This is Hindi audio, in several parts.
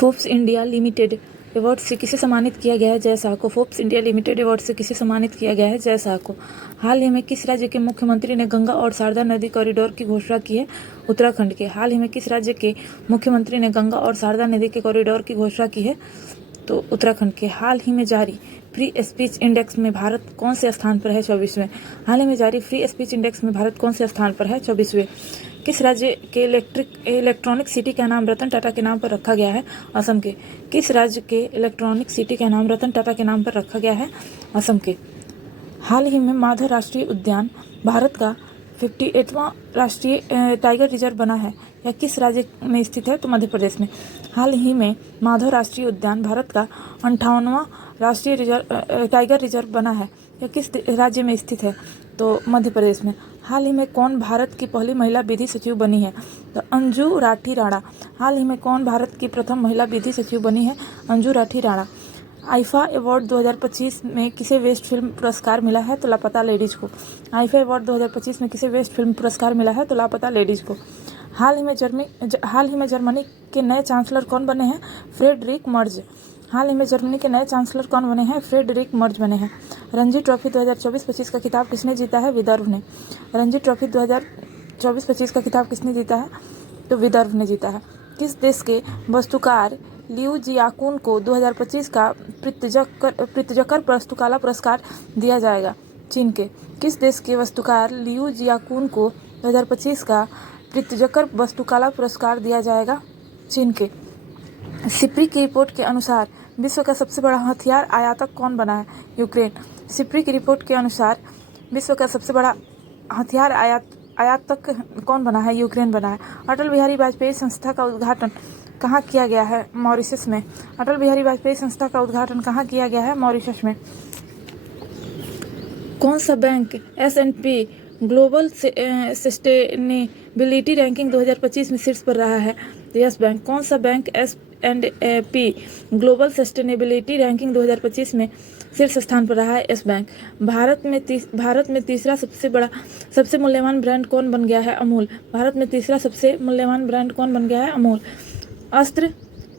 फोर्ब्स इंडिया लिमिटेड अवार्ड से किसे सम्मानित किया गया है? जय शाह को। फोर्ब्स इंडिया लिमिटेड अवार्ड से किसे सम्मानित किया गया है? जय शाह को। हाल ही में किस राज्य के मुख्यमंत्री ने गंगा और शारदा नदी कॉरिडोर की घोषणा की है? उत्तराखंड के। हाल ही में किस राज्य के मुख्यमंत्री ने गंगा और शारदा नदी के कॉरिडोर की घोषणा की है? तो उत्तराखंड के। हाल ही में जारी फ्री स्पीच इंडेक्स में भारत कौन से स्थान पर है? 24वें। हाल ही में जारी फ्री स्पीच इंडेक्स में भारत कौन से स्थान पर है? 24वें। किस राज्य के इलेक्ट्रॉनिक सिटी का नाम रतन टाटा के नाम पर रखा गया है? असम के। किस राज्य के इलेक्ट्रॉनिक सिटी का नाम रतन टाटा के नाम पर रखा गया है? असम के। हाल ही में माधव राष्ट्रीय उद्यान भारत का 58वां राष्ट्रीय टाइगर रिजर्व बना है, यह किस राज्य में स्थित है? तो मध्य प्रदेश में। हाल ही में माधव राष्ट्रीय उद्यान भारत का 58वां राष्ट्रीय टाइगर रिजर्व बना है, यह किस राज्य में स्थित है? तो मध्य प्रदेश में। हाल ही में कौन भारत की पहली महिला विधि सचिव बनी है? तो अंजू राठी राणा। हाल ही में कौन भारत की प्रथम महिला विधि सचिव बनी है? अंजू राठी राणा। आईफा अवार्ड 2025 में किसे बेस्ट फिल्म पुरस्कार मिला है? तो लापता लेडीज को। आईफा अवार्ड 2025 में किसे बेस्ट फिल्म पुरस्कार मिला है? तो लापता लेडीज को। हाल ही में जर्मनी के नए चांसलर कौन बने हैं? Friedrich Merz. हाल ही में जर्मनी के नए चांसलर कौन बने हैं? फ्रेडरिक मर्ज बने हैं। रणजी ट्रॉफी 2024-25 का खिताब किसने जीता है? विदर्भ ने। रणजी ट्रॉफी 2024-25 का खिताब किसने जीता है? तो विदर्भ ने जीता है। किस देश के वास्तुकार लियू जियाकुन को 2025 का प्रित्जकर वास्तुकला पुरस्कार दिया जाएगा? चीन के। किस देश के वास्तुकार लियू जियाकुन को 2025 का प्रित्जकर वास्तुकला पुरस्कार दिया जाएगा? चीन के। सिप्री की रिपोर्ट के अनुसार विश्व का सबसे बड़ा हथियार आयातक कौन बना है? यूक्रेन। सिप्री की रिपोर्ट के अनुसार विश्व का सबसे बड़ा हथियार आयातक कौन बना है? यूक्रेन बना है। अटल बिहारी वाजपेयी संस्था का उद्घाटन कहाँ किया गया है? मॉरिशस में। अटल बिहारी वाजपेयी संस्था का उद्घाटन कहाँ किया गया है? मॉरिशस में। कौन सा bank S&P global sustainability ranking 2025 में शीर्ष पर रहा है? Yes bank. कौन सा bank S&P global sustainability ranking 2025 में शीर्ष स्थान पर रहा है? Yes bank. भारत में तीसरा सबसे मूल्यवान ब्रांड कौन बन गया है? अमूल। भारत में तीसरा सबसे मूल्यवान ब्रांड कौन बन गया है? अमूल। अस्त्र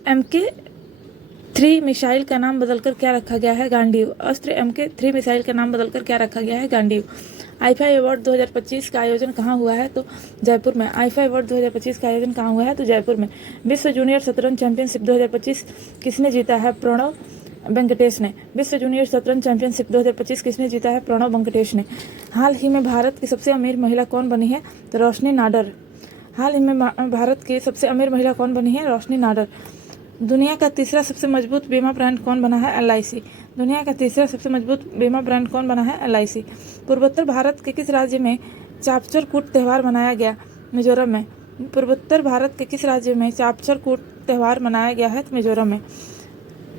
MK3 मिसाइल का नाम बदलकर क्या रखा गया है? गांडीव। अस्त्र MK3 मिसाइल का नाम बदलकर क्या रखा गया है? गांडीव। आईफा अवार्ड 2025 का आयोजन कहाँ हुआ है? तो जयपुर में। आईफा अवार्ड 2025 का आयोजन कहाँ हुआ है? तो जयपुर में। विश्व जूनियर शतरंज चैंपियनशिप 2025 किसने जीता है? प्रणव वेंकटेश ने। विश्व जूनियर शतरंज चैंपियनशिप 2025 किसने जीता है? प्रणव वेंकटेश ने। हाल ही में भारत की सबसे अमीर महिला कौन बनी है? तो रोशनी नाडर। हाल ही में भारत की सबसे अमीर महिला कौन बनी है? रोशनी नाडर। दुनिया का तीसरा सबसे मजबूत बीमा ब्रांड कौन बना है? LIC। दुनिया का तीसरा सबसे मजबूत बीमा ब्रांड कौन बना है? LIC। पूर्वोत्तर भारत के किस राज्य में चापचर कूट त्यौहार मनाया गया? मिजोरम में। पूर्वोत्तर भारत के किस राज्य में चापचर कूट त्यौहार मनाया गया है? मिजोरम में।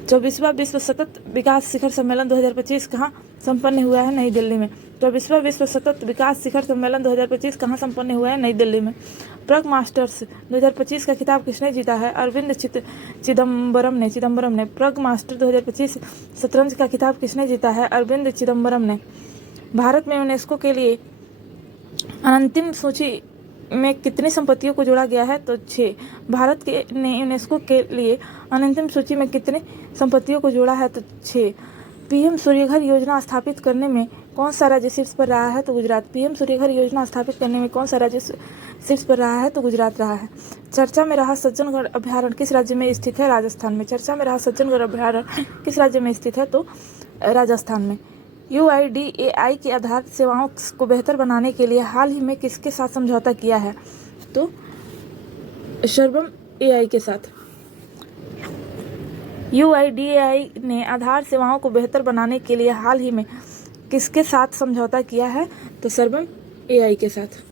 24वां विश्व सतत विकास शिखर सम्मेलन 2025 कहाँ संपन्न हुआ है? नई दिल्ली में। 24वां विश्व सतत विकास शिखर सम्मेलन 2025 कहाँ संपन्न हुआ है? नई दिल्ली में। प्रग मास्टर्स 2025 का खिताब किसने जीता है? अरविंद चिदम्बरम ने। प्रग मास्टर 2025 शतरंज का खिताब किसने जीता है? अरविंद चिदम्बरम ने। भारत में यूनेस्को के लिए अंतिम सूची में कितनी संपत्तियों को जोड़ा गया है? तो 6। भारत ने यूनेस्को के लिए अंतिम सूची में कितनी संपत्तियों को जोड़ा है? तो 6। PM सूर्यघर योजना स्थापित करने में कौन सा राज्य शीर्ष पर रहा है? तो गुजरात। PM सूर्यघर योजना स्थापित करने में कौन सा राज्य शीर्ष पर रहा है? तो गुजरात रहा है। चर्चा में रहा सज्जनगढ़ अभ्यारण्य किस राज्य में स्थित है? राजस्थान में। चर्चा में रहा सज्जनगढ़ अभ्यारण्य किस राज्य में स्थित है? तो राजस्थान में। UIDAI के आधार सेवाओं को बेहतर बनाने के लिए हाल ही में किसके साथ समझौता किया है? तो सर्वम AI के साथ। UIDAI ने आधार सेवाओं को बेहतर बनाने के लिए हाल ही में किसके साथ समझौता किया है? तो सर्वम AI के साथ।